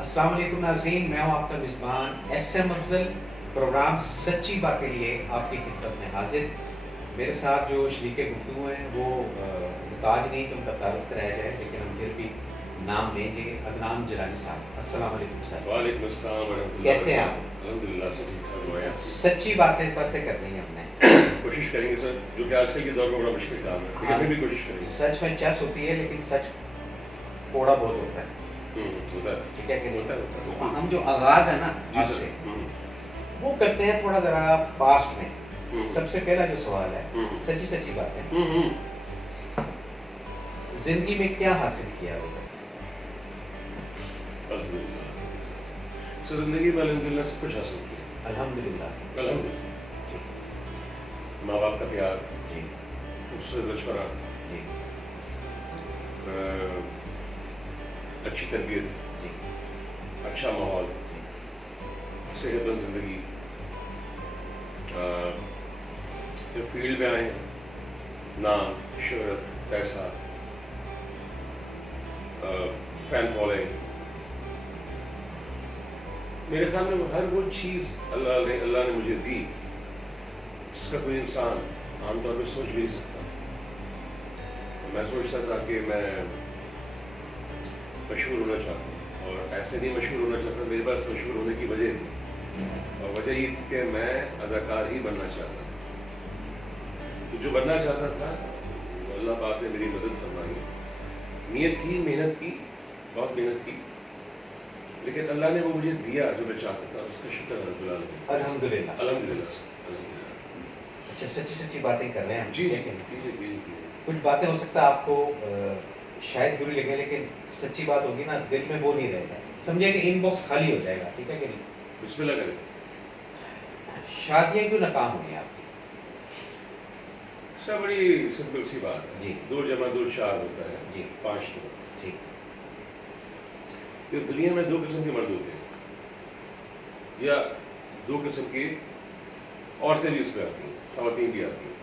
अस्सलाम वालेकुम नाज़रीन, मैं हूँ आपका मेज़बान एस.एम. अफ़ज़ल। प्रोग्राम सच्ची बातें लिए आपकी खिदमत में हाज़िर। मेरे साथ जो शरीके गुफ्तगू हैं वो मुहताज नहीं कि उनका तारुफ़ कराया जाए, लेकिन हम फिर भी नाम लेंगे। अदनान जिलानी साहब, अस्सलाम वालेकुम सर। वालेकुम अस्सलाम वरहमतुल्लाहि कैसे हैं आप? वबरकातुहू। अल्हम्दुलिल्लाह सब ठीक-ठाक हुआ है। सच्ची बातें बातें करनी है हमने। कोशिश करेंगे सर, जो कि आजकल के दौर में बड़ा मुश्किल काम है, लेकिन हाँ, फिर भी कोशिश करेंगे। सच में चस होती है, लेकिन सच कौड़ा बहुत होता है। होता है। ठीक है कि नहीं? होता है, होता है, तो बिल्कुल। हम जो आगाज़ है ना जी आज सर। से, वो करते हैं थोड़ा ज़रा पास्ट में। हुँ। सबसे पहला जो सवाल है, हुँ। सच्ची-सच्ची बातें, हुँ, हुँ। ज़िंदगी में क्या हासिल किया अभी तक? अल्हम्दुलिल्लाह। सर ज़िंदगी में अल्हम्दुलिल्लाह सब कुछ हासिल किया। अल्हम्दुलिल्लाह। अल्हम्दुलिल्लाह। जी, माँ-बाप का प्यार, जी, खूबसूरत मशवरा, जी, अ, अच्छी तरबियत, जी, अच्छा माहौल, जी, सेहतमंद ज़िंदगी। अ, जो फ़ील्ड में आए हैं, नाम, शोहरत, पैसा, फैन फॉलोइंग, मेरे ख्याल में हर वो चीज़ अल्लाह ने मुझे दी जिसका कोई इंसान आमतौर पे सोच भी नहीं सकता। तो मैं सोचता था कि मैं मशहूर होना चाहता हूँ, और ऐसे नहीं मशहूर होना चाहता, मेरे पास मशहूर होने की वजह थी, और वजह ये थी कि मैं अदाकार ही बनना चाहता था। तो जो बनना चाहता था वो अल्लाह पाक ने मेरी मदद फरमाई। नीयत थी, मेहनत की, बहुत मेहनत की, लेकिन अल्लाह ने वो मुझे दिया जो मैं चाहता था, उसका शुक्र है रब्बुल आलमीन। अल्हम्दुलिल्लाह। अल्हम्दुलिल्लाह सर, अल्हम्दुलिल्लाह। अच्छा, सच्ची-सच्ची बातें कर रहे हैं हम, जी, ठीक है? कीजिए, कीजिए, कीजिए। कुछ बातें हो सकता है आपको शायद बुरी लगे, लेकिन सच्ची बात होगी ना, दिल में वो नहीं रहेगा। समझिए कि इनबॉक्स खाली हो जाएगा, ठीक है कि नहीं? बिस्मिल्लाह करें। शादियाँ क्यों नाकाम हुई हैं आपकी? सब बड़ी सिंपल सी बात है। जी। 2 जमा 2 4 होता है, जी। 5 तो। जी, इस दुनिया में 2 किस्म के मर्द होते हैं, या 2 किस्म की औरतें भी इसमें आती हैं, ख़वातीन भी आती हैं।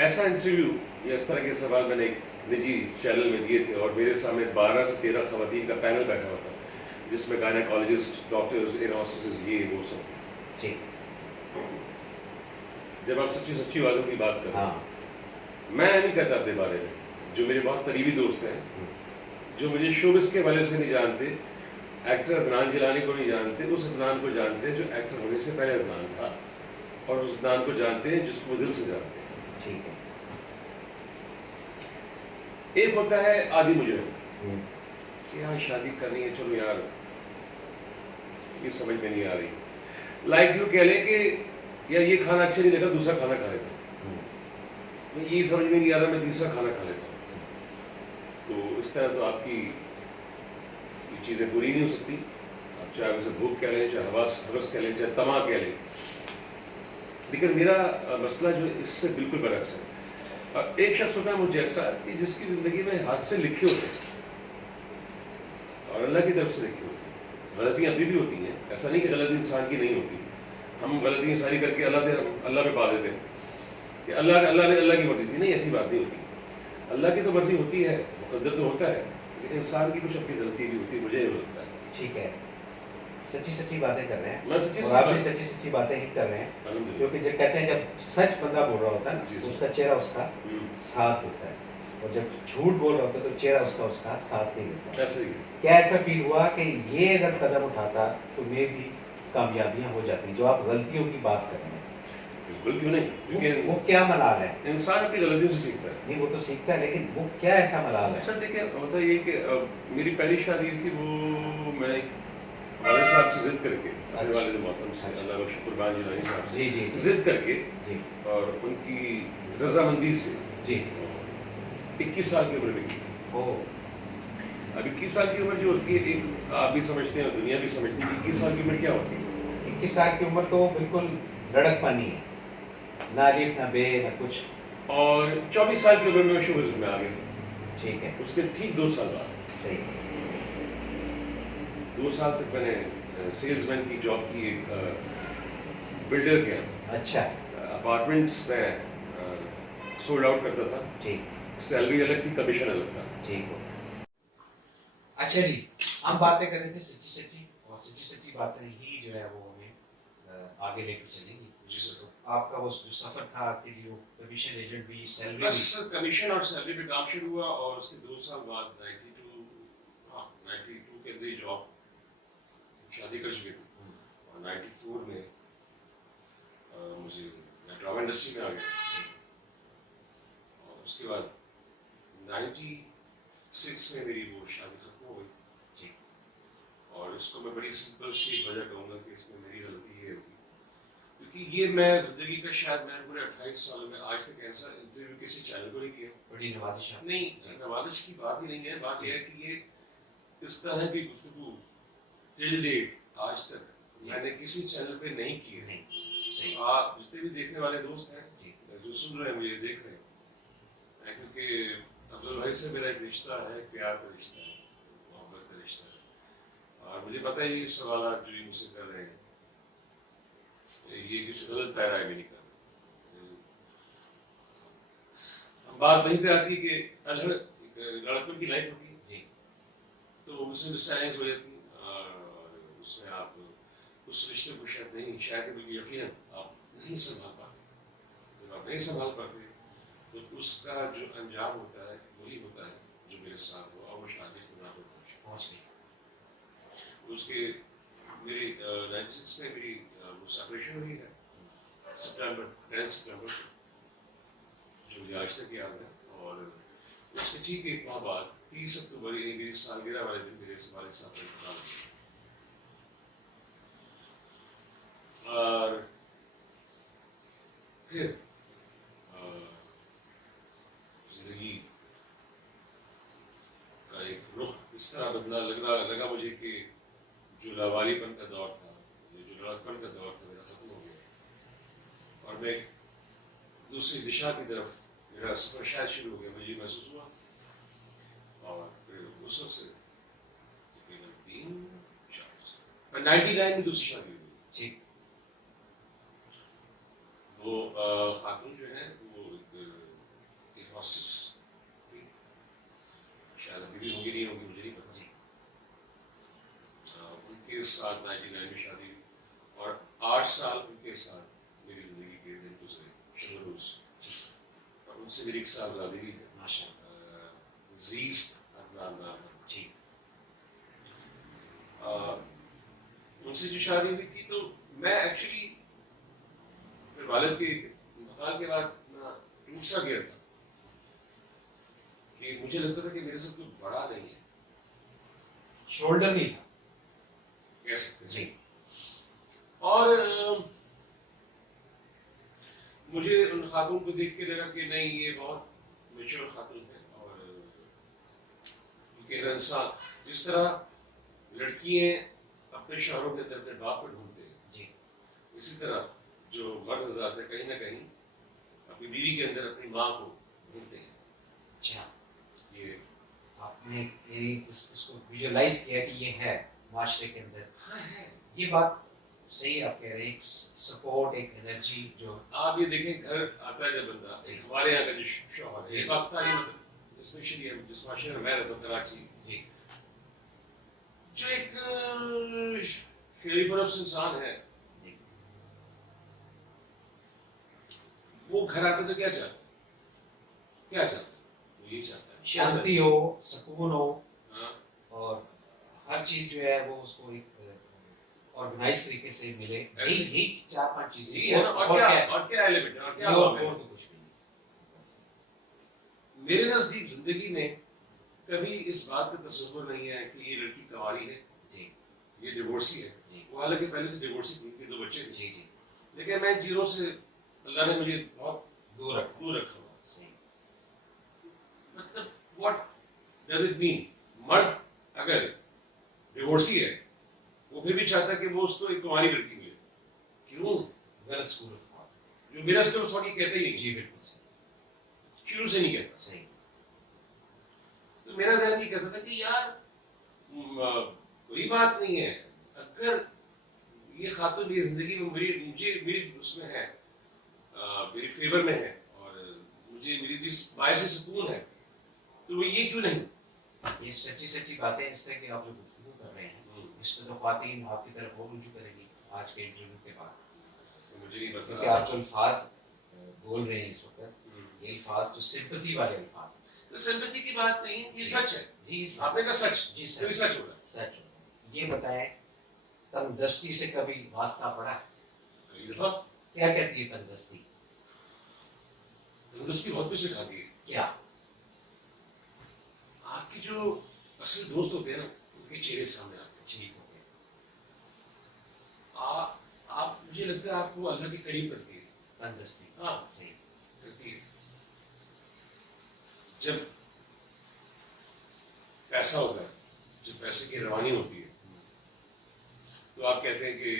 ऐसा इंटरव्यू या इस तरह के सवाल मैंने एक निजी चैनल में दिए थे, और मेरे सामने 12 से 13 ख़वातीन का पैनल बैठा हुआ था, जिसमें गायनेकोलॉजिस्ट, डॉक्टर्स, एयर होस्टेसेस, ये वो सब थे। जी, जब आप सच्ची-सच्ची बातों की बात कर रहे हाँ। हैं, मैं नहीं कहता अपने बारे में, जो मेरे बहुत करीबी दोस्त हैं, हुँ, जो मुझे शोबिज़ के हवाले से नहीं जानते, एक्टर अदनान जिलानी को नहीं जानते, उस अदनान को जानते हैं जो एक्टर होने से पहले अदनान था, और उस अदनान को जानते हैं जिसको वो दिल से जानते हैं। ठीक है। एक होता है आदि मुजरिम, हुँ, कि हाँ शादी करनी है, चलो यार ये समझ में नहीं आ रही। लाइक यूँ कह लें कि यार ये खाना अच्छा नहीं लगा, दूसरा खाना खा लेता हूँ। हुँ, ये समझ में नहीं आ रहा, मैं तीसरा खाना खा लेता हूँ। तो इस तरह तो आपकी ये चीज़ें पूरी नहीं हो सकती। आप चाहे उसे भूख कह लें, चाहे हवस कह लें, चाहे तमा कह लें। लेकिन मेरा मसला जो है इससे बिल्कुल बरअक्स है। एक शख्स होता है मुझ जैसा कि जिसकी ज़िंदगी में हादसे लिखे होते हैं, और अल्लाह की तरफ से लिखे होते हैं। गलतियाँ अभी भी होती हैं, ऐसा नहीं कि गलती इंसान की नहीं होती। हम गलतियाँ सारी करके अल्लाह पे पा देते हैं कि अल्लाह की मर्ज़ी थी। नहीं, ऐसी बात नहीं होती। अल्लाह की तो मर्ज़ी होती है, मुक़द्दर तो होता है, लेकिन इंसान की कुछ अपनी गलती भी होती है, मुझे ये लगता है। ठीक है। सच्ची-सच्ची बातें कर रहे हैं, मैं सच्ची और सी आप भी बात सच्ची-सच्ची बातें ही कर रहे हैं, अल्हम्दुलिल्लाह। क्योंकि जब कहते हैं जब सच बंदा बोल रहा होता है जी, ना, जी। उसका चेहरा उसका हुँ, साथ होता है, और जब झूठ बोल रहा होता है तो चेहरा उसका साथ नहीं होता। ऐसे ही। क्या ऐसा फ़ील हुआ कि ये अगर कदम उठाता तो मे बी कामयाबियाँ हो जाती, जो आप गलतियों की बात कर रहे हैं? बिल्कुल क्यों नहीं, वो क्योंकि क्या मलाल है? इंसान अपनी गलतियों से सीखता है। नहीं, वो तो सीखता है, लेकिन वो क्या ऐसा मलाल है? सर देखिए, मतलब ये कि मेरी पहली शादी थी, वो मैं वालिद साहब से ज़िद करके, अपने अच्छा। वालिद मोहतरम से, अच्छा। अल्लाह बख्श कुर्बान जिलानी साहब से जी, जी, जी। ज़िद करके, जी, और उनकी रज़ामंदी से जी। 21 साल की उम्र में की। ओह! अब 21 साल की उम्र जो होती है, एक आप भी समझते हैं, दुनिया भी समझती है कि 21 साल की उम्र क्या होती है। 21 साल की उम्र तो बिल्कुल लड़कपनी है, ना अलिफ, ना बे, ना कुछ। और 24 साल की उम्र में मैं शोबिज़ में आ गया। ठीक है, उसके ठीक 2 साल बाद, सही। 2 साल तक मैंने सेल्समैन की जॉब की, एक बिल्डर के यहाँ अच्छा, अपार्टमेंट्स में सोल्ड आउट करता था। ठीक, सैलरी अलग थी, कमीशन अलग था। ठीक हो। अच्छा जी, हम बातें कर रहे थे सच्ची सच्ची, और सच्ची सच्ची बातें ही जो है वो हमें आगे लेकर चलेंगी। जी सर। तो आपका वो जो सफर था कि जी वो कमीशन एजेंट भी, सैलरी बस भी। कमीशन और सैलरी पे काम शुरू हुआ और उसके 2 साल बाद 92, हाँ 92 के अंदर ही जॉब, शादी कर चुके थे और 94 में मुझे मैं ड्रामा इंडस्ट्री में आ गया और उसके बाद 96 में मेरी वो शादी खत्म हो गई जी। और इसको मैं बड़ी सिंपल सी वजह कहूँगा कि इसमें मेरी गलती ये होगी क्योंकि ये मैं जिंदगी का शायद मैंने पूरे 28 सालों में आज तक ऐसा इंटरव्यू किसी चैनल को नहीं किया। बड़ी नवाजिश आपकी। नहीं, नवाजिश की बात ही नहीं है, बात यह है कि ये इस तरह की गुफ्तगू टिल डेट आज तक मैंने किसी चैनल पे नहीं की है। नहीं, सही। आप जितने भी देखने वाले दोस्त हैं जी। जो सुन रहे हैं मुझे देख रहे हैं, क्योंकि अफजल भाई से मेरा एक रिश्ता है, प्यार का रिश्ता है, मोहब्बत का रिश्ता है और मुझे पता है ये सवाल आप जो मुझसे कर रहे हैं ये किसी गलत पैराए में नहीं कर रहे। हम बात वहीं पे आती है कि लड़कों की लाइफ होगी जी। तो मिसअंडरस्टैंडिंग्स हो जाती हैं और उसमें आप उस रिश्ते को शायद नहीं, शायद बल्कि यकीनन आप नहीं संभाल पाते। जब आप नहीं संभाल पाते तो उसका जो अंजाम होता है वही होता है जो मेरे साथ हुआ और वो शादी खुदा पर पहुंच गई। उसके मेरी 96 में मेरी वो सेपरेशन हुई है सितंबर 10 सितंबर को, जो मुझे आज तक याद है और उसके ठीक एक माह बाद 30 अक्टूबर यानी मेरी सालगिरह वाले दिन मेरे वाले साहब का इंतकाल हुआ और फिर जिंदगी का एक रुख इस तरह बदला लगा मुझे कि जो लावारीपन का दौर था, जो लड़कपन का दौर था मेरा खत्म हो गया और मैं दूसरी दिशा की तरफ मेरा सफर शायद शुरू हो गया, मुझे महसूस हुआ और फिर उस वक्त से तकरीबन 3-4 साल 99 में दूसरी शादी हुई जी। वो खातून जो है वो एक हॉस्टेस थी, शायद अभी भी होंगी नहीं होंगी मुझे नहीं पता। उनके साथ 99 में शादी हुई और 8 साल उनके साथ मेरी जिंदगी के दिन गुजरे शमरूज और उनसे मेरी एक साहबजादी भी है माशाअल्लाह। जीस्त अदनान नाम है। जी। उनसे जो शादी हुई थी तो मैं एक्चुअली फिर वालिद के इंतकाल के बाद ना टूट सा गया था कि मुझे लगता था कि मेरे से कोई बड़ा नहीं है, शोल्डर नहीं था कह सकते हैं। जी। और मुझे उन खातून को देख के लगा कि नहीं ये बहुत मेच्योर खातून है और उनके इंसान जिस तरह लड़कियां अपने शहरों के अंदर अपने बाप को ढूंढते हैं जी। इसी तरह जो मर्द हजरात है कहीं ना कहीं अपनी बीवी के अंदर अपनी माँ को ढूंढते हैं। अच्छा, ये आपने इसको विजुअलाइज किया कि ये है माशरे के अंदर। हाँ है। ये बात सही आप कह रहे हैं, एक सपोर्ट, एक एनर्जी जो आप ये देखें घर आता है जब बंदा, हमारे यहाँ का जो शौहर है पाकिस्तानी मतलब स्पेशली जिस माशरे में मैं रहता हूँ कराची जी, जो एक शरीफ और इंसान है वो घर आता तो क्या चाहता है वो यही चाहता है शांति हो, सुकून हो। हाँ। और हर चीज जो है वो उसको एक ऑर्गेनाइज तरीके से मिले। यही 4-5 चीजें यही है ना। और क्या एलिमेंट है और क्या और तो कुछ भी नहीं। मेरे नजदीक जिंदगी में कभी इस बात का तस्वुर नहीं है कि ये लड़की कुंवारी है जी, ये डिवोर्सी है जी। वो हालांकि पहले से डिवोर्सी थी, 2 बच्चे थे जी जी। लेकिन मैं जीरो से अल्लाह ने मुझे बहुत दूर रखा। हुआ। सही। मतलब व्हाट डज इट मीन, मर्द अगर डिवोर्सी है वो फिर भी चाहता है कि वो उसको एक कुंवारी लड़की मिले। क्यों? गलत स्कूल ऑफ थॉट। जो मेरा स्कूल ऑफ थॉट ये कहते ही नहीं, जी बिल्कुल सही। शुरू से नहीं कहता। सही। तो मेरा ध्यान ये कहता था कि यार कोई बात नहीं है, अगर ये खातून मेरी जिंदगी में मेरी उसमें है, मेरी फेवर में है और मुझे मेरी भी बायस सुकून है तो वो ये क्यों नहीं। ये सच्ची सच्ची बातें इस तरह की आप जो गुफ्तगू कर रहे हैं, इस पर तो ख्वातीन आपकी तरफ और रुजू करेगी आज के इंटरव्यू के बाद, तो मुझे नहीं क्योंकि पता। आप जो अल्फाज बोल रहे हैं इस वक्त, ये अल्फाज तो सिंपैथी वाले अल्फाज हैं। तो सिंपैथी की बात नहीं, ये सच है जी आपने कहा सच, जी तो ये सच होगा। सच। ये बताएं, तंगदस्ती से कभी वास्ता पड़ा है? कई दफा क्या कहती है तंगदस्ती? तंदुरुस्ती बहुत कुछ सिखाती है। क्या? आपके जो असल दोस्त होते हैं ना, उनके चेहरे सामने आते हैं। ठीक हो गया। आप मुझे लगता है आपको अल्लाह के करीब करती है तंगदस्ती। हाँ सही। करती है। जब पैसा होता है, जब पैसे की रवानी होती है, तो आप कहते हैं कि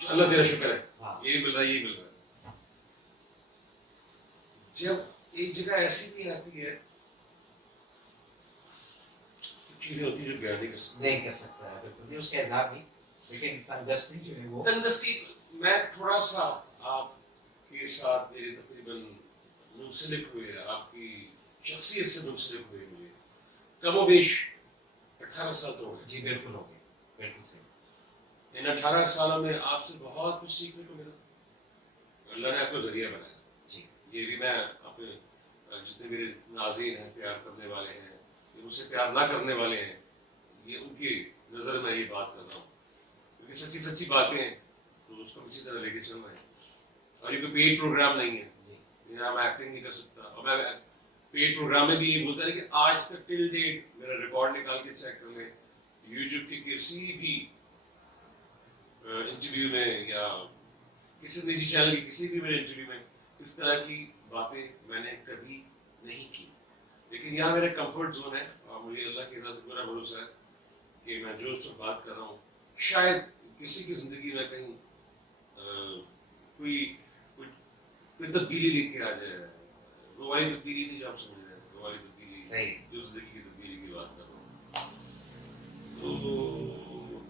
अल्लाह तेरा शुक्र है, हाँ। ये मिल रहा है, ये मिल रहा है। जब एक जगह ऐसी भी आती है, चीजें होती है जो बयान नहीं कर सकते। नहीं कर सकता है, बिल्कुल नहीं, उसका इज़हार नहीं, लेकिन तंगदस्ती जो है वो तंगदस्ती, मैं थोड़ा सा आपके साथ मेरे तकरीबन मुंसलिक हुए, आपकी शख्सियत से मुंसलिक हुए मुझे कमोबेश 18 साल तो हो गए। जी बिल्कुल हो गए, बिल्कुल सही। इन 18 सालों में आपसे बहुत कुछ सीखने को मिला। अल्लाह ने आपको जरिया बनाया। जी। ये भी मैं अपने जितने मेरे नाज़रीन हैं, प्यार करने वाले हैं, ये मुझसे प्यार ना करने वाले हैं, ये उनकी नज़र में ये बात कर रहा हूँ, क्योंकि सच्ची सच्ची बातें तो उसको इसी तरह लेके चलना है। और ये कोई पेड प्रोग्राम नहीं है, यहाँ मैं एक्टिंग नहीं कर सकता। और मैं पेड प्रोग्राम में भी ये बोलता है कि आज तक टिल डेट मेरा रिकॉर्ड निकाल के चेक कर लें, यूट्यूब के किसी भी इंटरव्यू में या किसी निजी चैनल के किसी भी मेरे इंटरव्यू में इस तरह की बातें मैंने कभी नहीं की। लेकिन यहाँ मेरा कंफर्ट जोन है, और मुझे अल्लाह के साथ पूरा भरोसा है कि मैं जो उससे बात कर रहा हूँ, शायद किसी की ज़िंदगी में कहीं कोई तब्दीली लेके आ जाए। वो वाली तब्दीली नहीं जो आप समझ रहे हैं, वो वाली तब्दीली जो ज़िंदगी की तब्दीली की बात कर रहा हूँ। तो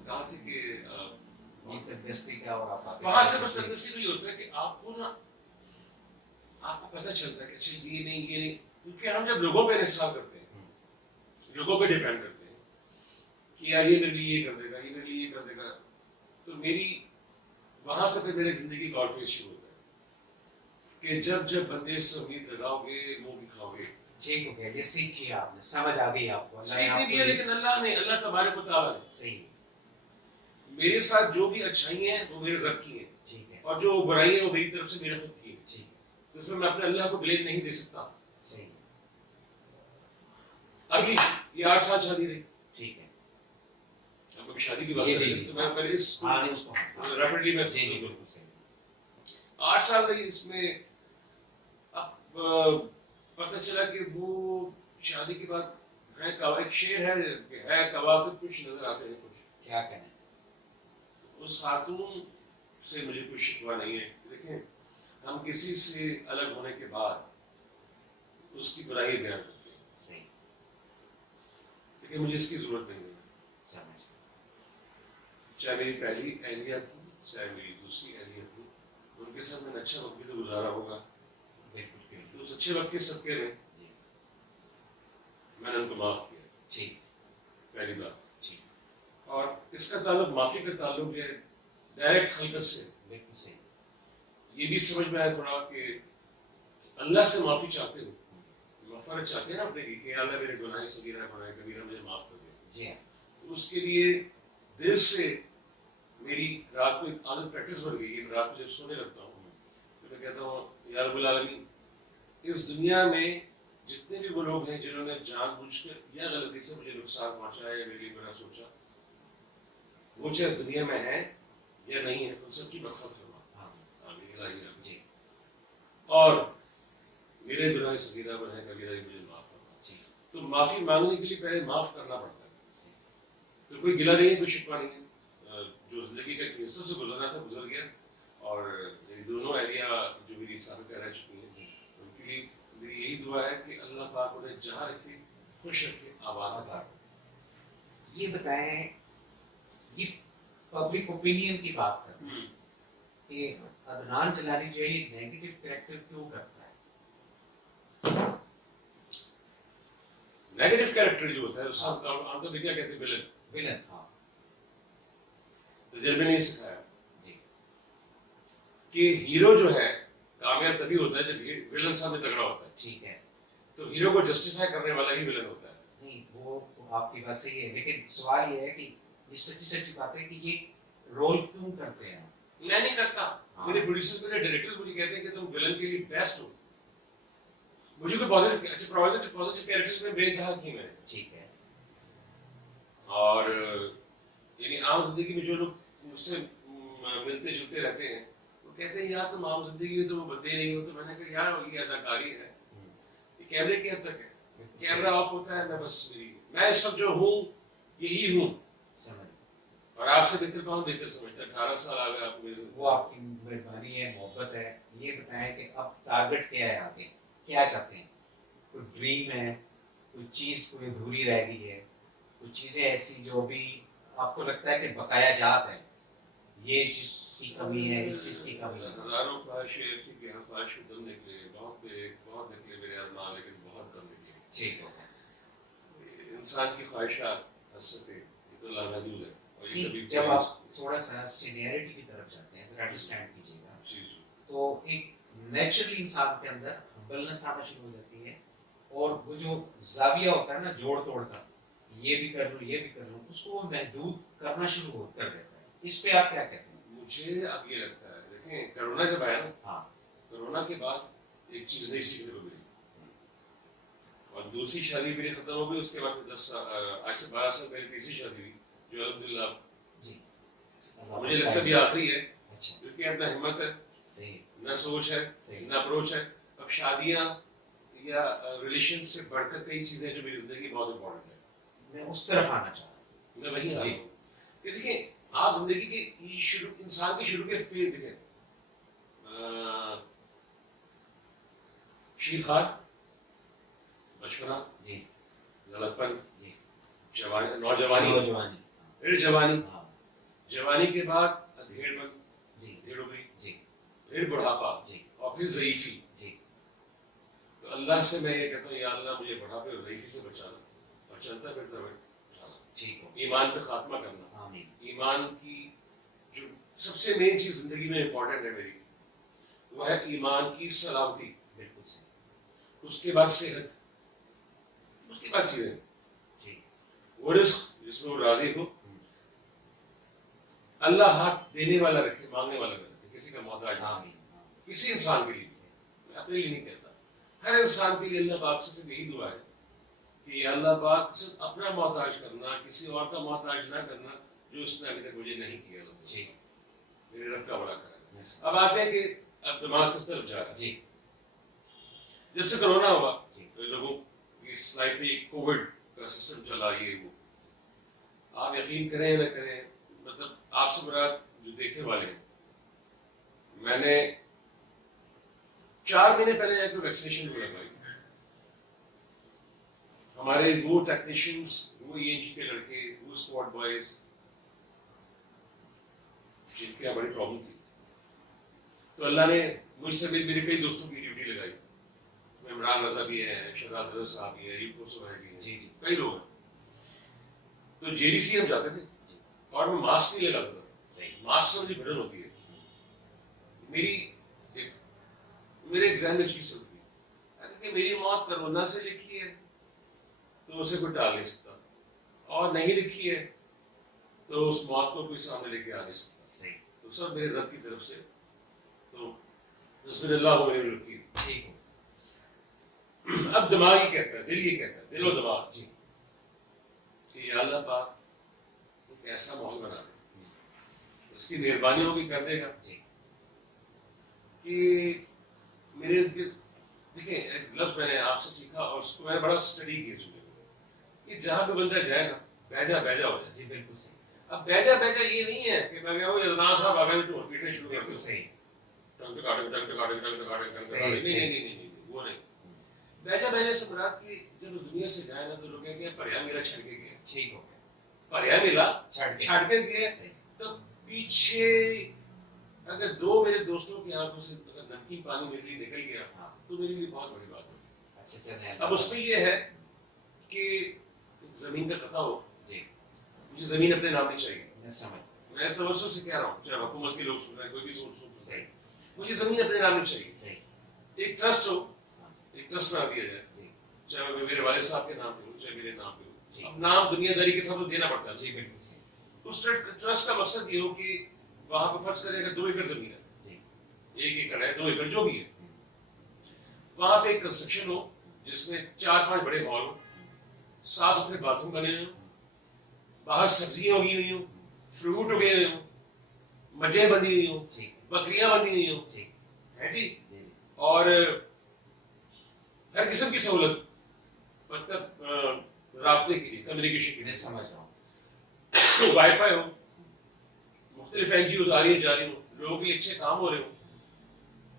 कहा थे कि ये तंगदस्ती का, और आप वहां से बस तंगदस्ती नहीं होता है कि आपको ना, आपको पता चलता है कि अच्छा ये नहीं, क्योंकि हम जब लोगों पे इंसाफ करते हैं, लोगों पे डिपेंड करते हैं कि यार ये मेरे लिए ये कर देगा, ये मेरे लिए ये कर देगा, तो मेरी वहां से फिर मेरी जिंदगी का और फेज शुरू होता है कि जब जब बंदे से उम्मीद लगाओगे मुंह भी खाओगे। ठीक हो गया, ये सीखिए आपने, समझ आ गई आपको। सीखी भी है, लेकिन अल्लाह ने, अल्लाह तबारक व तआला ने सही, मेरे साथ जो भी अच्छाई है वो मेरे रब की है, ठीक है, और जो बुराई है वो मेरी तरफ से मेरे खुद की है। ठीक, तो इसमें मैं अपने अल्लाह को ब्लेम नहीं दे सकता। सही, अभी ये 8 साल शादी रही, ठीक है, अब अभी शादी की बात जी, कर जी, रहे हैं, जी। तो मैं इस हाँ नहीं उसको, रैपिडली में जी जी बिल्कुल सही। 8 साल रही इसमें। अब पता चला कि वो शादी के बाद है, एक शेर है कवाकिब कुछ नजर आते हैं कुछ। क्या कहना है? उस खातून से मुझे कोई शिकवा नहीं है। देखें, हम किसी से अलग होने के बाद उसकी बुराई बयान करते हैं, सही, लेकिन मुझे इसकी जरूरत नहीं है। समझ, चाहे मेरी पहली अहलिया थी, चाहे मेरी दूसरी अहलिया थी, उनके साथ मैंने अच्छा वक्त भी तो गुजारा होगा। बिल्कुल बिल्कुल, तो उस अच्छे वक्त के सदके में जी, मैंने उनको माफ किया, ठीक, पहली बात। ठीक, और इसका ताल्लुक, माफी का ताल्लुक है डायरेक्ट खलकत से। बिल्कुल सही, ये भी समझ में आया थोड़ा कि अल्लाह से माफी चाहते हो, मगफरत चाहते हैं ना अपने की, कि अल्लाह मेरे गुनाह सगीरा गुनाह कबीरा मुझे माफ कर दे। जी हाँ, तो उसके लिए दिल से मेरी रात को एक आदत प्रैक्टिस बन गई है। रात को जब सोने लगता हूँ तो मैं कहता हूँ या रब्बुल आलमीन, इस दुनिया में जितने भी वो लोग हैं जिन्होंने जानबूझकर या गलती से मुझे नुकसान पहुंचाया या मेरे लिए बुरा सोचा, वो चाहे इस दुनिया में है या नहीं है, उन सबकी मगफरत फरमा। हाँ, आमीन इलाही आमीन। जी, और मेरे गुनाह सगीरा गुनाह कबीरा मुझे माफ फरमा। जी, तो माफी मांगने के लिए पहले माफ करना पड़ता है। सही, तो कोई गिला नहीं है, कोई शिकवा नहीं है। जो जिंदगी का एक फेसल से गुजरना था गुजर गया, और मेरी दोनों अहलिया जो मेरी साबित रह चुकी हैं, उनके लिए मेरी यही दुआ है कि अल्लाह पाक उन्हें जहाँ रखे खुश रखे, आबाद रखे। ये बताएं, ये पब्लिक ओपिनियन की बात कर रहे हैं कि अदनान जलाली जो है नेगेटिव कैरेक्टर क्यों करता है? नेगेटिव कैरेक्टर जो होता है उसको आमतौर पर क्या कहते हैं, विलन। विलन, हाँ तजर्बे ने ये सिखाया जी, कि हीरो जो है कामयाब तभी होता है जब विलन सामने तगड़ा होता है। ठीक है। तो हीरो को जस्टिफाई करने वाला ही विलन होता है। नहीं, वो तो आपकी बात सही है, लेकिन सवाल ये है कि ये सच्ची सच्ची बात है कि ये रोल क्यों करते हैं? मैं नहीं करता, हाँ। मेरे प्रोड्यूसर्स, मेरे डायरेक्टर्स मुझे कहते हैं कि तुम विलन के लिए बेस्ट हो। मुझे कोई पॉजिटिव कैरेक्टर्स में बेइंतहा की मैंने। ठीक है। और यानी आम जिंदगी में जो लोग मुझसे मिलते जुलते रहते हैं वो कहते हैं यार तुम आम जिंदगी में तुम बंदे नहीं हो। तो मैंने कहा यार ये अदाकारी है, ये कैमरे की हद तक है। कैमरा ऑफ होता है, मैं बस मैं इस वक्त जो हूँ यही हूँ। समझ। और आपसे बेहतर कौन बेहतर समझता है? 18 साल आ गए आपको। वो आपकी मेहरबानी है, मोहब्बत है। ये बताएं कि अब टारगेट क्या है आगे, क्या चाहते हैं? कोई ड्रीम है, कोई चीज कोई अधूरी रह गई है, कुछ चीजें ऐसी जो भी आपको लगता है कि बकाया जात है, ये चीज की कमी है, इस चीज की कमी है? हजारों ख्वाहिशें ऐसी कि ख्वाहिश कम निकले, बहुत निकले मेरे अरमान, लेकिन बहुत कम निकले। ठीक है। इंसान की ख्वाहिशात, हसरतें, ये तो लामहदूद है। और ये कभी जब आप थोड़ा सा सीनियरिटी की तरफ जाते हैं, जरा अंडरस्टैंड कीजिएगा, जी जी, तो एक नेचुरली इंसान के अंदर हम्बलनेस आना शुरू हो जाती है, और वो जो जाविया होता है ना जोड़ तोड़ का, ये भी कर लूं ये भी कर लूं, उसको वो महदूद करना शुरू कर देता है। इस पे आप क्या कहते हैं? मुझे अब ये लगता है, देखें कोरोना जब आया ना, हाँ, कोरोना के बाद एक चीज नई सीखने को मिली, और दूसरी शादी मेरी खत्म हो गई। उसके बाद आज से 12 साल पहले तीसरी शादी हुई, जो अल्हम्दुलिल्लाह जी, मुझे लगता है भी आखिरी है। अच्छा, क्योंकि अब ना हिम्मत है, सही, ना सोच है, सही। ना अप्रोच है। अब शादियां या रिलेशन से बढ़कर कई चीजें जो मेरी जिंदगी बहुत इंपॉर्टेंट है, मैं उस तरफ आना चाह रहा हूँ। मैं वही आ जी। रहा हूँ। कि देखिए आप जिंदगी के ये शुरू, इंसान के शुरू के फेज देखें, शीरखान, बचपना, जी, लड़कपन, जी, जवानी, नौजवानी, नौजवानी, फिर जवानी, हाँ, जवानी के बाद अधेड़पन, जी, धेड़ुपी, जी, फिर बुढ़ापा, जी, और फिर ज़ईफी। जी, तो अल्लाह से मैं ये कहता हूँ, या अल्लाह मुझे बुढ़ापे और ज़ईफी से बचाना, और चलता फिरता बचाना, ठीक हो, ईमान पे खात्मा करना। आमीन। ईमान की जो सबसे मेन चीज जिंदगी में इंपॉर्टेंट है मेरी, वो है ईमान की सलामती। बिल्कुल सही, उसके बाद सेहत, उसके बाद चीजें, ठीक, वो रिस्क जिसमें वो राजी हो। अल्लाह हाथ देने वाला रखे, मांगने वाला रखे, किसी का मोहताज ना आमीन, रखे। किसी इंसान के लिए, मैं अपने लिए नहीं कहता, हर इंसान के लिए अल्लाह पाक से सिर्फ यही दुआ है कि अल्लाह पाक सिर्फ अपना मोहताज करना, किसी और का मोहताज ना करना, जो उसने अभी तक मुझे नहीं किया। ठीक, मेरे रब का बड़ा करा। यस, अब आते हैं कि अब दिमाग किस तरफ जा रहा है। जी, जब से कोरोना हुआ, जी, तो लोगों की इस लाइफ में एक कोविड का सिस्टम चला, ये वो, आप यकीन करें या न करें, मतलब आपसे मुराद जो देखने वाले हैं, मैंने 4 महीने पहले जाकर वैक्सीनेशन को लगवाई। हमारे वो टेक्नीशियंस, वो ईएनजी के लड़के, वो स्क्वाड बॉयज, जिनकी यहाँ बड़ी प्रॉब्लम थी, तो अल्लाह ने मुझसे भी मेरे कई दोस्तों की ड्यूटी लगाई। इमरान रजा भी है, शहजाद रजा साहब भी है, यूसुफ भाई भी है, जी, जी, कई लोग हैं। तो जेडीसी हम जाते थे और मैं मास्क नहीं लगाता था। सही, मास्क से मुझे घटन होती है। मेरे एग्जाम में चीज चलती है कि मेरी मौत कोरोना से लिखी है तो उसे कोई टाल नहीं सकता, और नहीं लिखी है तो उस मौत को कोई सामने लेके आ नहीं सकता। सही, तो सब मेरे रब की तरफ से, तो बिस्मिल्लाह मेरे रुकी। ठीक हो, अब दिमाग ये कहता है, दिल ये कहता है, दिल और दिमाग जी, कि या अल्लाह पाक एक ऐसा माहौल बना दे, उसकी मेहरबानी होगी, कर देगा जी, कि मेरे देखिए एक लफ्ज मैंने आपसे सीखा और उसको मैंने बड़ा स्टडी किया चुके कि जहां पे बंदा जाए ना, बैजा बैजा हो जाए। जी, बिल्कुल सही, अब बैजा बैजा ये नहीं है कि मैं गया हूँ यजमान साहब आ गए तो पीटने शुरू कर बिल्कुल दिया, सही, टंग पे काटे, टंग पे काटे, टंग पे काटे, टंग पे सही, काटे। सही। नहीं, वो नहीं। बैजा बैजा से मुराद कि जब उस दुनिया से जाए ना, तो लोग कहते हैं भरिया मेरा छड़ के गया, ठीक हो, भरिया मेरा छड़ छड़ के गया। सही, तो पीछे अगर 2 मेरे दोस्तों की आंखों से अगर नमकीन पानी मेरे लिए निकल गया, हाँ, तो मेरे लिए बहुत बड़ी बात होगी। अच्छा, चलें, अब उसमें ये है कि जमीन का कथा हो, जी मुझे जमीन अपने नाम नहीं चाहिए। मैं समझ मैं इस तवज्जो से कह रहा हूँ, चाहे हुकूमत के लोग सुन रहे हैं, कोई भी सुन सही रहे, मुझे जमीन अपने नाम नहीं चाहिए। सही एक ट्रस्ट हो, एक ट्रस्ट नाम दिया जाए, जी चाहे मैं मेरे वालिद साहब के नाम पे हो, चाहे मेरे नाम पे जी। हो। अब नाम दुनियादारी के साथ तो देना पड़ता है। जी बिल्कुल सही उस ट्रस्ट का मकसद ये हो कि वहां पर फर्ज करें अगर 2 एकड़ जमीन है, जी 1 एकड़ है, 2 एकड़ जो भी है, वहां पे एक कंस्ट्रक्शन हो जिसमें 4-5 बड़े हॉल हो, साफ सुथरे बाथरूम बने हुए हो, बाहर सब्जियां उगी हुई हो, फ्रूट उगे हुए हो, मजे बंधी हुई हो, जी बकरियां बंधी हुई हो, जी है जी, जी और हर किस्म की सहूलत, मतलब राब्ते के लिए, कम्युनिकेशन के मैं लिए, समझ रहा हूँ वाईफाई हो, मुख्तलिफ एनजीओ आ रही हैं जा रही हो, लोगों के लिए अच्छे काम हो रहे हो,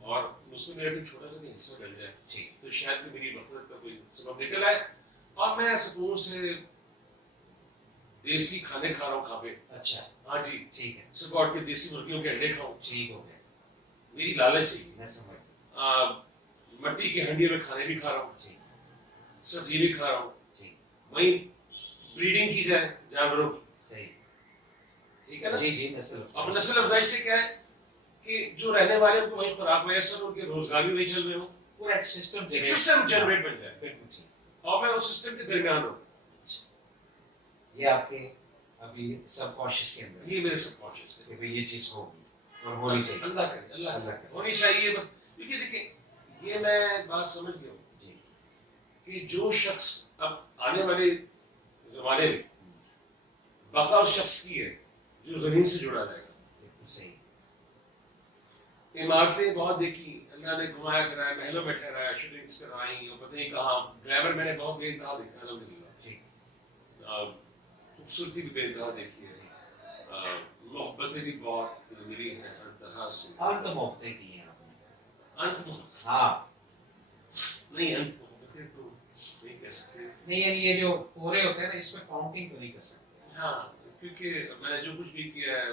और मुझसे मेरा भी छोटा सा भी हिस्सा मिल जाए जी तो शायद कि मेरी मफरत का कोई सबब निकल आए और मैं सुकून से देसी खाने खा रहा हूँ खा पे। अच्छा हाँ जी, ठीक है सुबह उठ के देसी मुर्गियों के अंडे खाऊं, ठीक हो गया मेरी लालच चाहिए। मैं समझ गया। मट्टी की हंडियों में खाने भी खा रहा हूँ, जी सब्जी भी खा रहा हूँ, जी वहीं ब्रीडिंग की जाए जानवरों की, सही ठीक है ना। जी जी नस्ल अब नस्ल अफजाई से क्या है कि जो रहने वाले उनको वही खुराक मैसर, उनके रोजगार भी वही चल रहे हो, पूरा एक सिस्टम एक सिस्टम जनरेट बन जाए बिल्कुल ठीक और मैं उस सिस्टम के दरमियान हूँ। ये आपके अभी सबकॉन्शियस के अंदर ये मेरे सबकॉन्शियस है कि भाई ये चीज होगी और होनी चाहिए अल्लाह करे, अल्लाह अल्लाह करे, करे। होनी चाहिए बस। देखिए देखिए ये मैं बात समझ गया हूँ जी कि जो शख्स अब आने वाले जमाने में बका उस शख्स की है जो जमीन से जुड़ा रहेगा। बिल्कुल सही इमारतें बहुत देखी, अल्लाह ने घुमाया कराया, महलों में ठहराया, शूटिंग्स करवाई और पता नहीं कहाँ, ड्राइवर मैंने बहुत बेइंतहा देखा अल्हम्दुलिल्लाह, जी खूबसूरती भी बेइंतहा देखी है, मोहब्बतें भी बहुत मिली हैं हर तरह से। अंत मोहब्बतें की हैं आपने अंत मोहब्बत हाँ नहीं, अंत मोहब्बतें तो नहीं कह सकते। नहीं यानी ये जो पूरे होते हैं ना इसमें काउंटिंग तो नहीं कर सकते हाँ, क्योंकि मैंने जो कुछ भी किया है,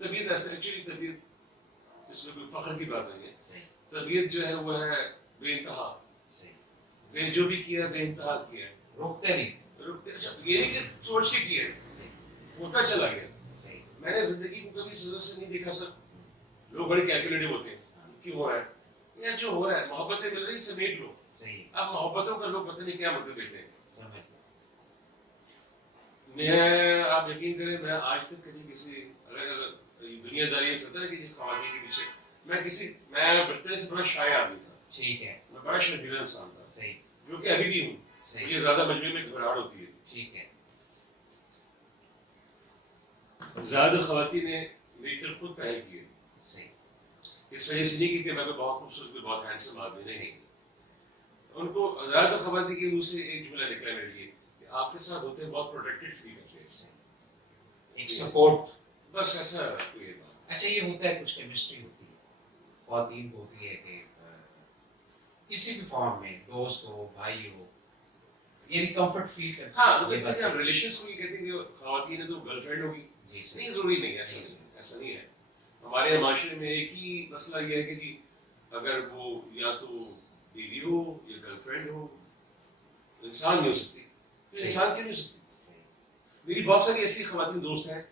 तबीयत ऐसे एक्चुअली तबीयत, इसमें कोई फख्र की बात नहीं है, सही तबीयत जो है वो है बेइंतहा, सही जो भी किया बेइंतहा किया है, रुकते नहीं रुकते। अच्छा ये नहीं कि सोच के किया है, होता चला गया। सही मैंने जिंदगी को कभी सजग से नहीं देखा सर, लोग बड़े कैलकुलेटिव होते हैं, क्यों हो रहा है या जो हो रहा है, मोहब्बतें मिल रही समेट लो। सही अब मोहब्बतों का लोग पता नहीं क्या मतलब देते हैं। समझ मैं, आप यकीन करें, मैं आज तक कभी किसी, अगर दुनियादारी में चलता है कि ख़वातीन के पीछे, मैं बचपन से बड़ा शाय आदमी था, ठीक है मैं बड़ा शर्मीला इंसान था, सही जो कि अभी भी हूँ। सही मुझे ज्यादा मजमे में घबराहट होती है, ठीक है ज्यादा ख़वातीन ने मेरी तरफ खुद पहल की है, सही इस वजह से नहीं कि मैं कोई बहुत खूबसूरत, कोई बहुत हैंडसम आदमी नहीं, उनको ज्यादा ख़वातीन के मुंह से एक जुमला निकला मेरे लिए कि आपके साथ होते हैं बहुत प्रोटेक्टेड फील होते हैं, एक सपोर्ट बस ऐसा कोई बात। अच्छा ये होता है कुछ केमिस्ट्री होती है ख्वातीन को होती है कि किसी भी फॉर्म में दोस्त हो भाई हो यानी कंफर्ट फील करते हाँ, हैं, ये मतलब बस हम रिलेशंस को ये कहते हैं कि ख़वातीन है तो गर्लफ्रेंड होगी, जी नहीं सही जरूरी नहीं, ऐसा नहीं है। हमारे माशरे में एक ही मसला ये है कि जी अगर वो या तो बीवी हो या गर्लफ्रेंड हो, इंसान नहीं हो सकती, तो सही। इंसान क्यों नहीं हो सकती। सही मेरी बहुत सारी ऐसी ख़वातीन दोस्त हैं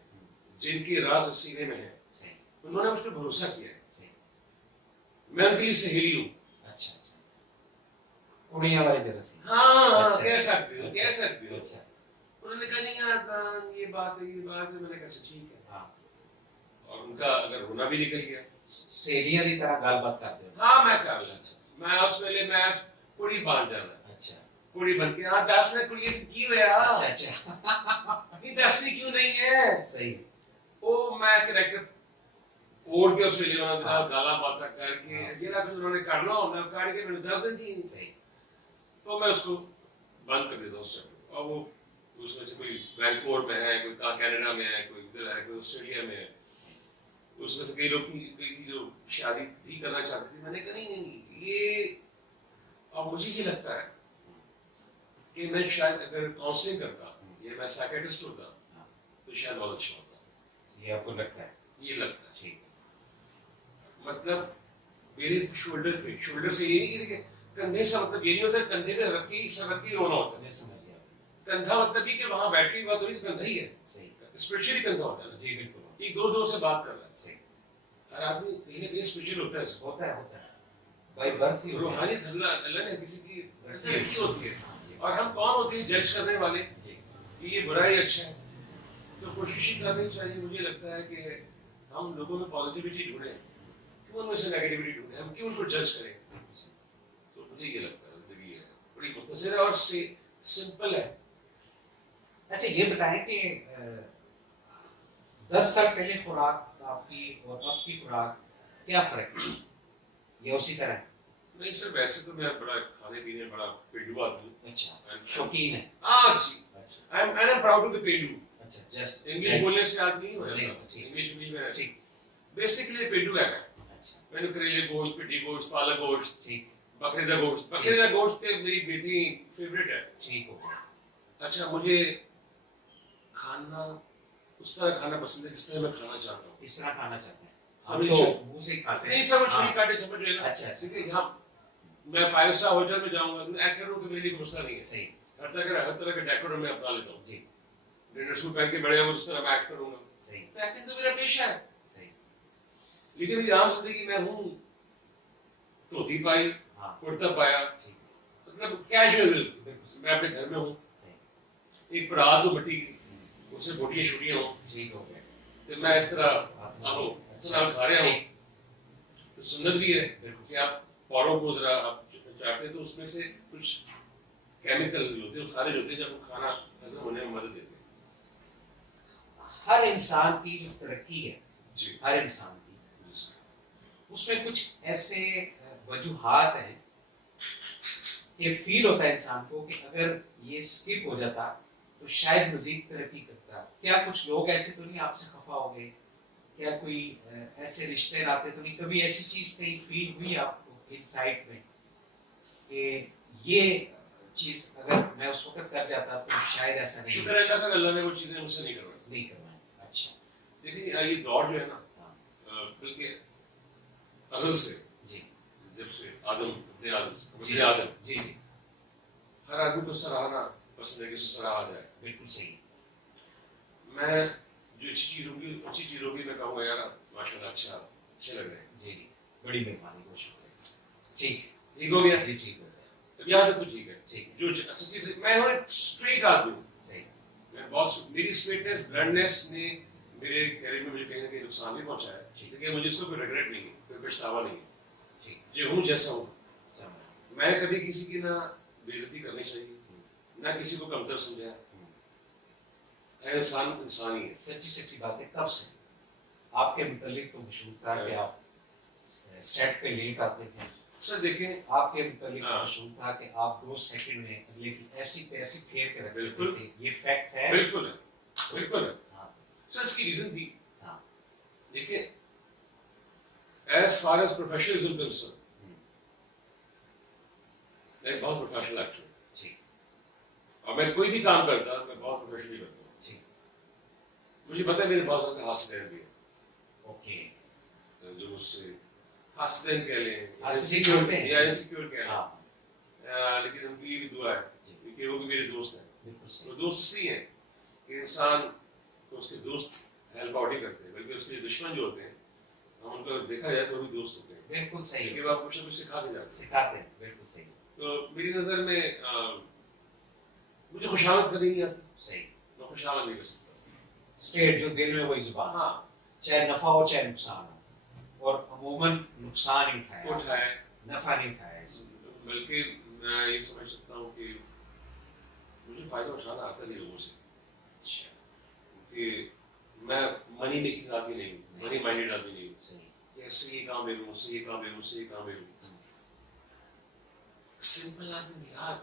जिनके राज सीने में है, सही उन्होंने मुझ पर भरोसा किया है, सही मैं उनके लिए सहेली हूँ। अच्छा अच्छा उन्हीं वाले जरा सी हाँ अच्छा, कह सकते हो, अच्छा, कह सकते हो। अच्छा उन्होंने कहा नहीं यार ये बात है, ये बात है, मैंने कहा अच्छा ठीक है, हाँ और उनका अगर होना भी निकल गया, सहेलियां की तरह गलबात करते हो हाँ मैं कर लेता, मैं उस वेले मैं कुड़ी बन जाना, अच्छा कुड़ी बन के हाँ दस ने कुड़ी की होया, अच्छा अच्छा नहीं दसनी क्यों नहीं है, सही वो मैं कैरेक्टर कोड के उस वेले उन्होंने हाँ। गाला बातें करके हाँ। जेड़ा कुछ उन्होंने करना होता है काट के मैंने दस दी, सही तो मैं उसको बंद कर देता हूँ उस टाइम। और वो उसमें से कोई वैंकूवर में है, कोई कनाडा में है, कोई इधर है, कोई ऑस्ट्रेलिया में है, उसमें से कई लोग थी जो शादी भी करना चाहती थी। मैंने कहा नहीं ये, और मुझे ये लगता है कि मैं शायद अगर काउंसलिंग करता या मैं साइकियाट्रिस्ट होता तो शायद बहुत अच्छा होता। ये आपको लगता है ये लगता है, ठीक मतलब मेरे शोल्डर से ये नहीं कि देखिए कंधे से मतलब ये नहीं होता कंधे में रख के सर रख के रोना होता है। मैं समझ गया। कंधा मतलब ये कि वहां बैठ के बात हो रही है, कंधा ही है। सही। स्पिरिचुअली कंधा होता है ना। जी बिल्कुल। एक दोस्त से बात कर रहा है। सही। हर आदमी कहीं ना कहीं स्पिरिचुअल होता है। होता है, होता है। बाय बर्थ ही होता है। रूहानियत अल्लाह ने किसी की रखी होती है। और हम कौन होते हैं जज करने वाले कि ये बुरा ही अच्छा है। तो कोशिश ही करनी चाहिए। मुझे लगता है कि हम लोगों में पॉजिटिविटी ढूंढें, क्यों उनमें से नेगेटिविटी ढूंढें, हम क्यों उसको जज करें। तो मुझे ये लगता है जिंदगी है बड़ी मुख्तसर है और सिंपल है। अच्छा ये बताएं कि 10 साल पहले खुराक आपकी और अब की खुराक क्या फर्क है? ये उसी तरह है? नहीं सर, वैसे तो मैं बड़ा खाने पीने बड़ा पेडू आदमी हूँ। अच्छा, शौकीन है। हाँ जी, अच्छा, I am proud to be पेडू। अच्छा, जस्ट इंग्लिश बोलने से आदमी नहीं हो नहीं, जाता। ठीक। इंग्लिश में मैं ठीक। बेसिकली पेडू है मैं। अच्छा, मैंने करेले गोश्त, पिटी गोश्त, पालक गोश्त, ठीक, बकरे का गोश्त। बकरे का गोश्त मेरी बेटी फेवरेट है। ठीक हो गया। अच्छा, मुझे खाना उस तरह खाना पसंद है जिस तरह मैं खाना चाहता हूँ। इस तरह खाना चाहते हैं हम सभी तो छुरी- मुंह से ही खाते हैं। नहीं सब छुरी हाँ, काटे समझ रहे हैं ना। अच्छा, अच्छा। ठीक है, यहाँ मैं 5 स्टार होटल में जाऊंगा तो एक्टर हूँ तो मेरे लिए गुस्सा नहीं है। सही। हर तरह का डेकोर मैं अपना लेता हूँ। जी, डिनर सूट पहन के बड़े उस तरह मैं एक्ट करूंगा। सही, तो एक्टिंग तो मेरा पेशा है। सही। लेकिन मेरी आम जिंदगी में हूँ धोती पाई, हाँ, कुर्ता पाया, ठीक, मतलब कैजुअल। बिल्कुल मैं अपने घर में हूँ, सही। एक परात हो भट्टी की, उससे बोटियां छुटियां हो, ठीक हो गया। तो मैं इस तरह आहो अच्छा, खा रहा हूँ। ठीक, तो सुन्नत भी है बिल्कुल। कि आप पौरों को जरा आप चाटते हैं तो उसमें से कुछ केमिकल होते हैं, खारिज होते हैं, जब वो खाना हजम होने में मदद देते हैं। हर इंसान की जो तरक्की है, जी हर इंसान की, उसमें कुछ ऐसे वजूहात हैं कि फील होता है इंसान को कि अगर ये स्किप हो जाता तो शायद मजीद तरक्की करता। क्या कुछ लोग ऐसे तो नहीं आपसे खफा हो गए? क्या कोई ऐसे रिश्ते नाते तो नहीं, कभी ऐसी चीज कहीं फील हुई आपको इनसाइड में कि ये चीज अगर मैं उस वक्त कर जाता तो शायद ऐसा नहीं शुक्र है अल्लाह का, अल्लाह ने वो चीजें मुझसे नहीं करवाई। नहीं करवाया। अच्छा, देखिए ये दौर जो है ना, हाँ, बल्कि अज़ल से, जी जब से आदम जी अपने आदम, जी जी, हर आदमी को सराहना पसंद है कि उसे सराहा जाए। बिल्कुल सही। मैं जो अच्छी चीज होगी मैं कहूँगा यार माशाल्लाह अच्छे लग रहे हैं। जी जी, बड़ी मेहरबानी, बहुत शुक्रिया। ठीक, ठीक हो गया जी ठीक हो गया। तो यहाँ तक तो ठीक है। ठीक, जो सच्ची से मैं हूँ एक स्ट्रेट आदमी हूँ। सही, मैं बहुत मेरी स्ट्रेटनेस ब्लंडनेस ने मेरे कैरियर में मुझे कहीं ना कहीं नुकसान भी पहुंचा है, ठीक। लेकिन मुझे इसको कोई रिग्रेट नहीं है, कोई पछतावा नहीं है। ठीक, जो हूँ जैसा हूँ, समझ। मैंने कभी किसी की ना बेइज्जती करनी चाहिए, ना किसी को कमतर समझा। इंसान इंसान ही है। सच्ची सच्ची बात है। कब से आपके मुतालिक तो मशहूर था कि आप सेट पे लेट आते थे। सर देखें, आपके मुतालिक हाँ। मशहूर था कि आप 2 सेकंड में अगले की ऐसी पे ऐसी फेर के रखते बिल्कुल। थे। ये फैक्ट है। बिल्कुल है, बिल्कुल है। हाँ, सर इसकी रीजन थी, हाँ, देखिए as far as professionalism concern, मैं बहुत प्रोफेशनल एक्टर हूँ ठीक, और मैं कोई भी काम करता मैं बहुत प्रोफेशनली करता हूँ। ठीक, मुझे पता है मेरे बहुत ज्यादा हास्य भी है, ओके, जो मुझसे हास्य कह लें हास्य जोड़ते हैं। या इनसिक्योर कह लें, हाँ, लेकिन उनकी भी दुआ है जी। कि वो भी मेरे दोस्त हैं। बिल्कुल तो सही। दोस्त इसलिए हैं कि इंसान को उसके दोस्त हेल्प आउट ही करते हैं, बल्कि उसके दुश्मन जो होते हैं हम उनको देखा जाए तो भी दोस्त होते हैं, बिल्कुल सही। क्योंकि वो आपको कुछ ना कुछ सिखा के जाते हैं। सिखाते हैं, बिल्कुल सही। तो मेरी नज़र में मुझे खुशामद करनी नहीं आती, सही। मैं खुशामद नहीं कर सकता। स्ट्रेट जो दिल में वही जुबान, हाँ, चाहे नफा हो चाहे नुकसान हो, और अमूमन नुकसान ही उठाया, उठाए, नफा नहीं उठाया इसमें। बल्कि मैं ये समझ सकता हूँ कि मुझे फायदा उठाना आता नहीं लोगों से, अच्छा, कि मैं मनी मेकिंग आदमी नहीं हूँ, मनी माइंडेड आदमी नहीं हूँ। सही। ऐसे ये काम ले लूँ, उससे ये काम ले लूँ, उससे ये काम ले लूँ। सिंपल आदमी यार,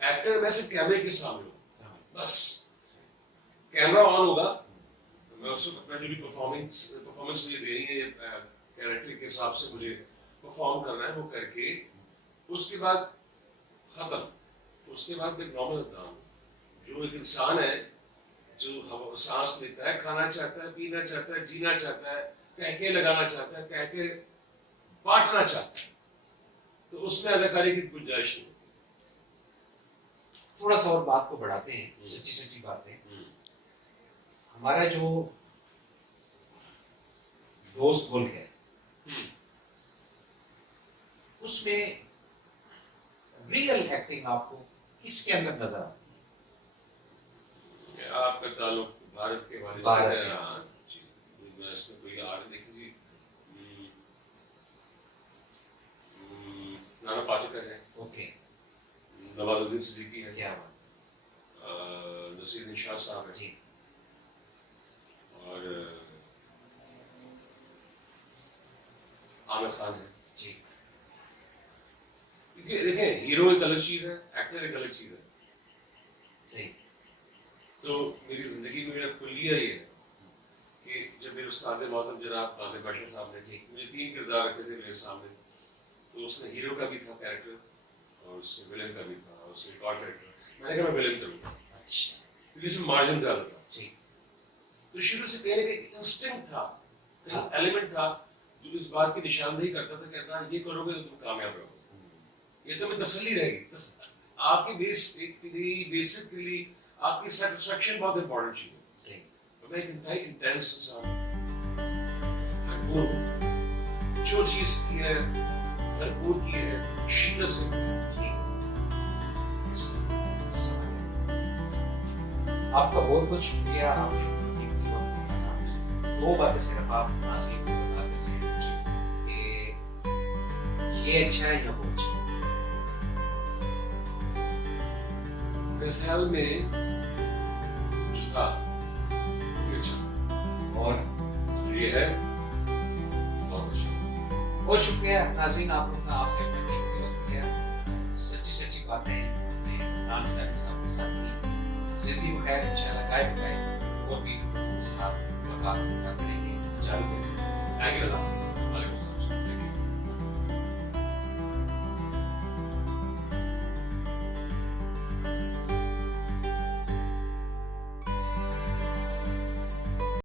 एक्टर मैं सिर्फ कैमरे के सामने हूँ, समझ। बस कैमरा ऑन होगा तो मैं उसको अपना जो भी परफॉर्मेंस मुझे देनी है कैरेक्टर के हिसाब से मुझे परफॉर्म करना है वो करके उसके बाद खत्म। उसके बाद मैं नॉर्मल होता हूँ, जो एक इंसान है जो सांस लेता है, खाना चाहता है, पीना चाहता है, जीना चाहता है, कह के लगाना चाहता है, कह के बांटना चाहता है, तो तो उसमें अदाकारी की गुंजाइश नहीं। थोड़ा सा और बात को बढ़ाते हैं, हम्म। सच्ची सच्ची बातें। हमारा जो दोस्त मुल्क है उसमें रियल एक्टिंग आपको किसके अंदर नजर आती आपका ताल्लुक भारत के हवाले भारत से के है। हवाले हाँ, से। जी। इसमें कोई आगे देखिए जी, नाना पाटेकर है, है? ओके, नवाजुद्दीन सिद्दीकी है, क्या बात नसीरुद्दीन शाह साहब है, जी। और आमिर खान है। जी क्योंकि देखें, हीरो एक अलग चीज है, एक्टर एक अलग चीज है। सही। तो मेरी जिंदगी में मेरा कुल्लिया ये है कि जब मेरे उस्ताद मौज़म जनाब कादिर बादशाह साहब ने जी मुझे 3 किरदार रखे थे मेरे सामने, तो उसमें हीरो का भी था कैरेक्टर और उसमें विलेन का भी था और उसमें एक और कैरेक्टर। मैंने कहा मैं विलेन करूँगा, अच्छा क्योंकि इसमें मार्जिन ज़्यादा था। जी। तो शुरू से कहने का एक इंस्टिंक्ट था, एक हाँ। एलिमेंट था जो इस बात की निशानदेही करता था, कहता ये करोगे तो तुम कामयाब रहोगे, ये तुम्हें तसल्ली रहेगी। आपकी बेसिकली आपकी सेटिस्फेक्शन बहुत इंपॉर्टेंट चीज है। सही। तो मैं एक इंतहाई इंटेंस इंसान हूं, भरपूर जो चीज की है भरपूर की है शिद्दत से जी। आपका बहुत बहुत शुक्रिया। आपने अपनी कीमत बताया। 2 बातें सिर्फ आप नाज़रीन को बता दीजिए कि ये अच्छा है या वो अच्छा है। मेरे ख्याल में जो था ये अच्छा और ये है बहुत अच्छा। बहुत शुक्रिया नाज़रीन आप लोग का। आपने अपना कीमती वक्त दिया, सच्ची सच्ची बातें अपने इमरान जिलानी साहब के साथ की। जिंदगी को खैर इंशाल्लाह गाय बगाए और भी लोगों के साथ मुलाकात करेंगे। इजाज़त दीजिए। Thank you. वालेकुम सलाम। Thank you.